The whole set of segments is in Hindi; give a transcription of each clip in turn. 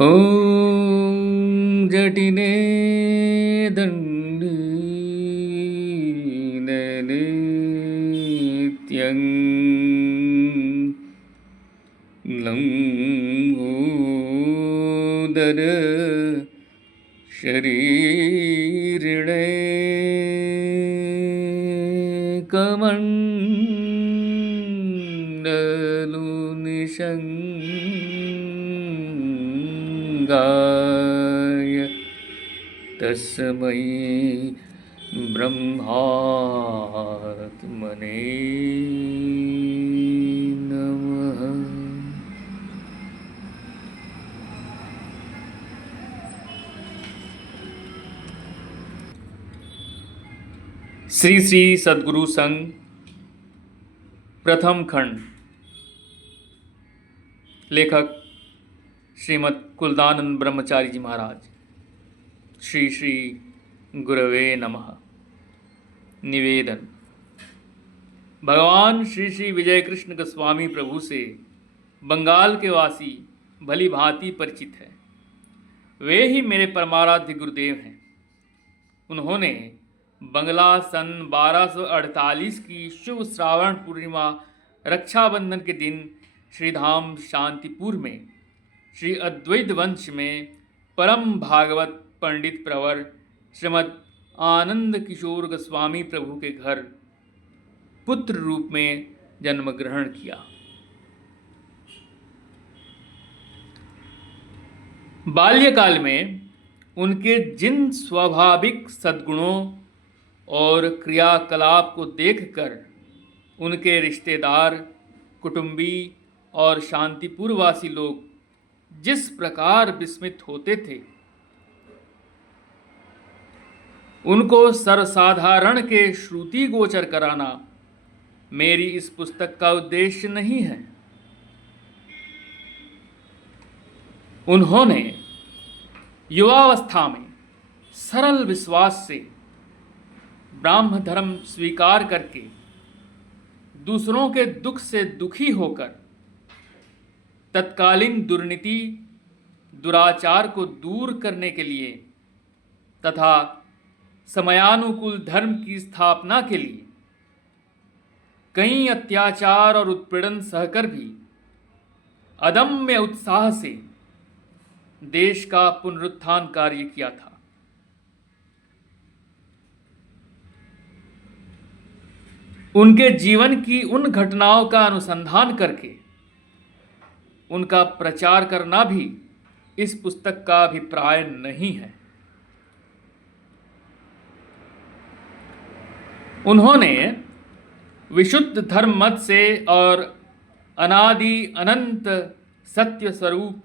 ॐ जटिने दण्डीननित्यं लम्बोदर शरीरिणे कमण्डलुनिषङ्गाय तस्मै ब्रह्मात्मने नमः। श्री श्री सद्गुरु संघ प्रथम खंड। लेखक श्रीमद् कुलदानंद ब्रह्मचारी जी महाराज। श्री श्री गुरवे नमः। निवेदन। भगवान श्री श्री विजय कृष्ण गोस्वामी प्रभु से बंगाल के वासी भली भांति परिचित है। वे ही मेरे परमाराध्य गुरुदेव हैं। उन्होंने बंगला सन 1248 की शुभ श्रावण पूर्णिमा रक्षाबंधन के दिन श्रीधाम शांतिपुर में श्री अद्वैत वंश में परम भागवत पंडित प्रवर श्रीमद् आनंद किशोर गोस्वामी प्रभु के घर पुत्र रूप में जन्म ग्रहण किया। बाल्यकाल में उनके जिन स्वाभाविक सद्गुणों और क्रियाकलाप को देखकर उनके रिश्तेदार, कुटुंबी और शांतिपुरवासी लोग जिस प्रकार विस्मित होते थे, उनको सर्वसाधारण के श्रुति गोचर कराना मेरी इस पुस्तक का उद्देश्य नहीं है। उन्होंने युवावस्था में सरल विश्वास से ब्राह्म धर्म स्वीकार करके दूसरों के दुख से दुखी होकर तत्कालीन दुर्नीति दुराचार को दूर करने के लिए तथा समयानुकूल धर्म की स्थापना के लिए कई अत्याचार और उत्पीड़न सहकर भी अदम्य उत्साह से देश का पुनरुत्थान कार्य किया था। उनके जीवन की उन घटनाओं का अनुसंधान करके उनका प्रचार करना भी इस पुस्तक का अभिप्राय नहीं है। उन्होंने विशुद्ध धर्म मत से और अनादि अनंत सत्य स्वरूप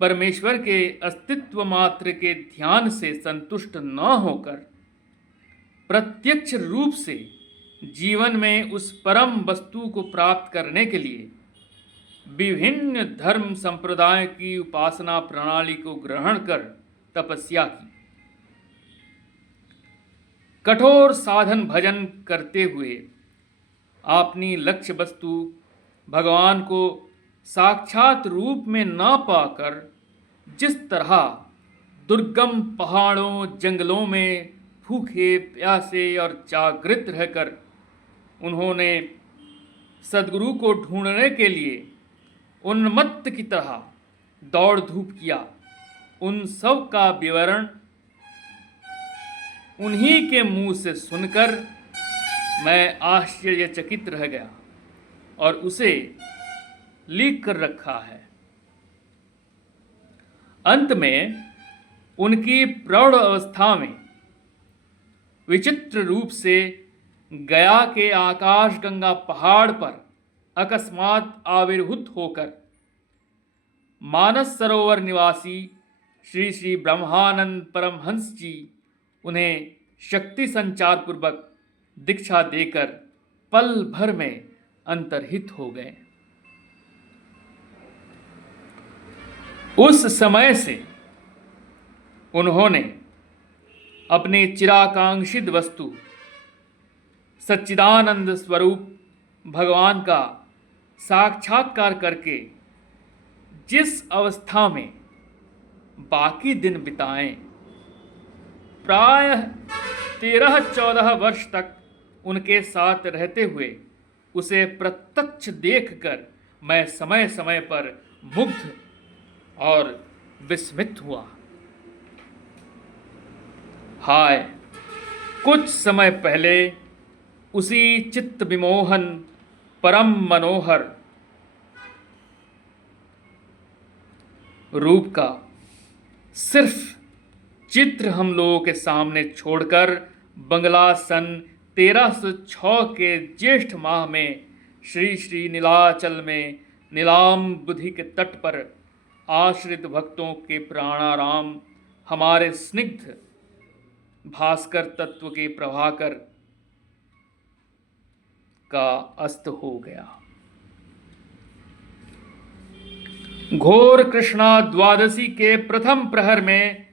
परमेश्वर के अस्तित्व मात्र के ध्यान से संतुष्ट न होकर प्रत्यक्ष रूप से जीवन में उस परम वस्तु को प्राप्त करने के लिए विभिन्न धर्म संप्रदाय की उपासना प्रणाली को ग्रहण कर तपस्या की। कठोर साधन भजन करते हुए अपनी लक्ष्य वस्तु भगवान को साक्षात रूप में न पाकर जिस तरह दुर्गम पहाड़ों जंगलों में भूखे प्यासे और जागृत रहकर उन्होंने सद्गुरु को ढूंढने के लिए उन्मत्त की तरह दौड़ धूप किया, उन सब का विवरण उन्हीं के मुंह से सुनकर मैं आश्चर्यचकित रह गया और उसे लिख कर रखा है। अंत में उनकी प्रौढ़ अवस्था में विचित्र रूप से गया के आकाशगंगा पहाड़ पर अकस्मात आविर्भूत होकर मानस सरोवर निवासी श्री श्री ब्रह्मानंद परमहंस जी उन्हें शक्ति संचार पूर्वक दीक्षा देकर पल भर में अंतर्हित हो गए। उस समय से उन्होंने अपने चिराकांक्षित वस्तु सच्चिदानंद स्वरूप भगवान का साक्षात्कार करके जिस अवस्था में बाकी दिन बिताएं। प्रायः 13-14 वर्ष तक उनके साथ रहते हुए उसे प्रत्यक्ष देखकर मैं समय समय पर मुग्ध और विस्मित हुआ। हाय, कुछ समय पहले उसी चित्त विमोहन परम मनोहर रूप का सिर्फ चित्र हम लोगों के सामने छोड़कर बंगला सन 1306 के ज्येष्ठ माह में श्री श्री नीलाचल में नीलाम बुद्धि के तट पर आश्रित भक्तों के प्राणाराम हमारे स्निग्ध भास्कर तत्व के प्रभाकर का अस्त हो गया। घोर कृष्णा द्वादशी के प्रथम प्रहर में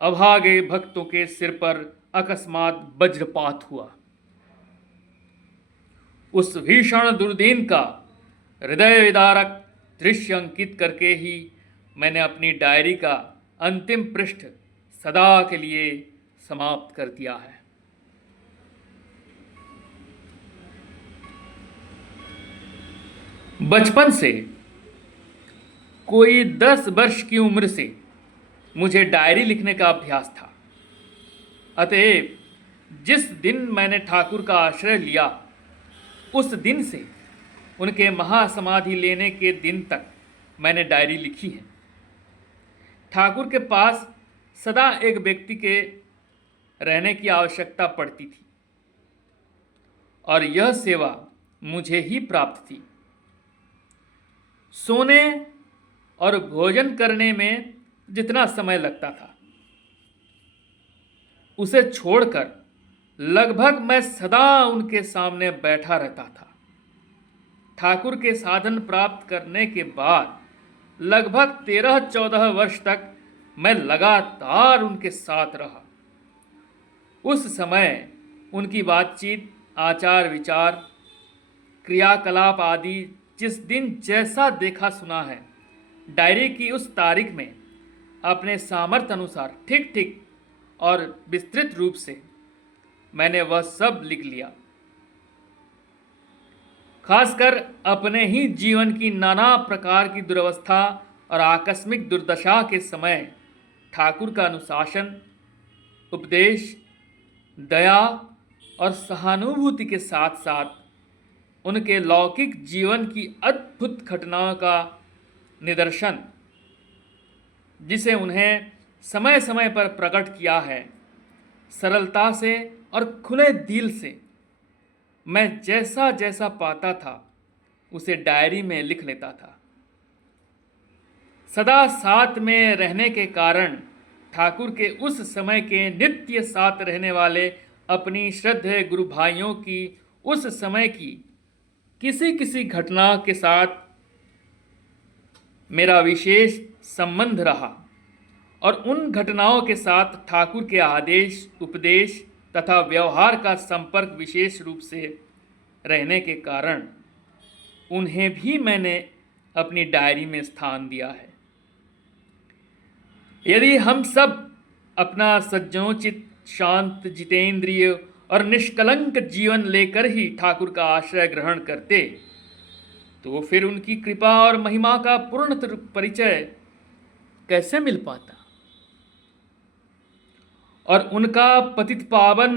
अभागे भक्तों के सिर पर अकस्मात वज्रपात हुआ। उस भीषण दुर्दिन का हृदय विदारक दृश्य अंकित करके ही मैंने अपनी डायरी का अंतिम पृष्ठ सदा के लिए समाप्त कर दिया है। बचपन से कोई 10 वर्ष की उम्र से मुझे डायरी लिखने का अभ्यास था। अतएव जिस दिन मैंने ठाकुर का आश्रय लिया उस दिन से उनके महासमाधि लेने के दिन तक मैंने डायरी लिखी है। ठाकुर के पास सदा एक व्यक्ति के रहने की आवश्यकता पड़ती थी और यह सेवा मुझे ही प्राप्त थी। सोने और भोजन करने में जितना समय लगता था उसे छोड़कर लगभग मैं सदा उनके सामने बैठा रहता था। ठाकुर के साधन प्राप्त करने के बाद लगभग 13-14 वर्ष तक मैं लगातार उनके साथ रहा। उस समय उनकी बातचीत, आचार विचार, क्रियाकलाप आदि जिस दिन जैसा देखा सुना है, डायरी की उस तारीख में अपने सामर्थ्य अनुसार ठीक ठीक और विस्तृत रूप से मैंने वह सब लिख लिया। खासकर अपने ही जीवन की नाना प्रकार की दुर्वस्था और आकस्मिक दुर्दशा के समय ठाकुर का अनुशासन, उपदेश, दया और सहानुभूति के साथ साथ उनके लौकिक जीवन की अद्भुत घटनाओं का निदर्शन, जिसे उन्हें समय समय पर प्रकट किया है, सरलता से और खुले दिल से मैं जैसा जैसा पाता था उसे डायरी में लिख लेता था। सदा साथ में रहने के कारण ठाकुर के उस समय के नित्य साथ रहने वाले अपनी श्रद्धेय गुरु भाइयों की उस समय की किसी किसी घटना के साथ मेरा विशेष संबंध रहा और उन घटनाओं के साथ ठाकुर के आदेश, उपदेश तथा व्यवहार का संपर्क विशेष रूप से रहने के कारण उन्हें भी मैंने अपनी डायरी में स्थान दिया है। यदि हम सब अपना सज्जनोचित, शांत, जितेंद्रिय और निष्कलंक जीवन लेकर ही ठाकुर का आश्रय ग्रहण करते तो फिर उनकी कृपा और महिमा का पूर्ण परिचय कैसे मिल पाता और उनका पतित पावन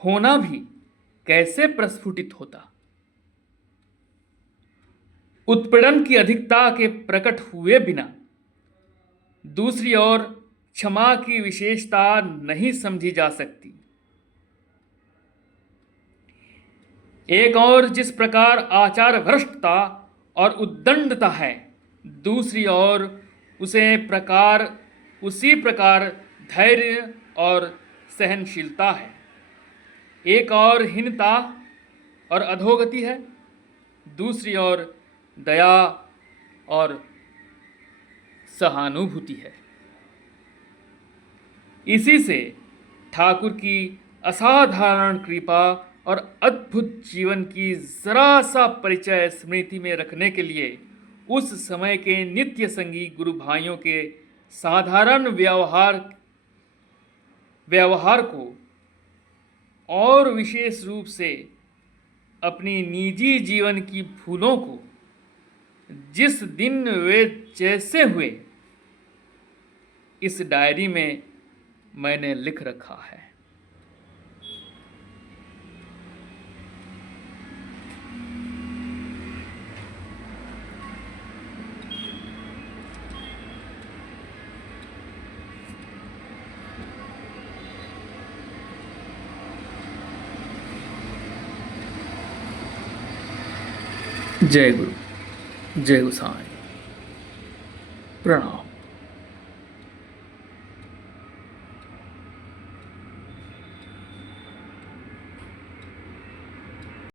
होना भी कैसे प्रस्फुटित होता। उत्पीड़न की अधिकता के प्रकट हुए बिना दूसरी ओर क्षमा की विशेषता नहीं समझी जा सकती। एक और जिस प्रकार आचार भ्रष्टता और उद्दंडता है, दूसरी ओर उसी प्रकार धैर्य और सहनशीलता है। एक और हीनता और अधोगति है, दूसरी ओर दया और सहानुभूति है। इसी से ठाकुर की असाधारण कृपा और अद्भुत जीवन की जरा सा परिचय स्मृति में रखने के लिए उस समय के नित्य संगी गुरु भाइयों के साधारण व्यवहार को और विशेष रूप से अपनी निजी जीवन की भूलों को जिस दिन वे जैसे हुए इस डायरी में मैंने लिख रखा है। जय गुरु, जय गोसाई, प्रणाम।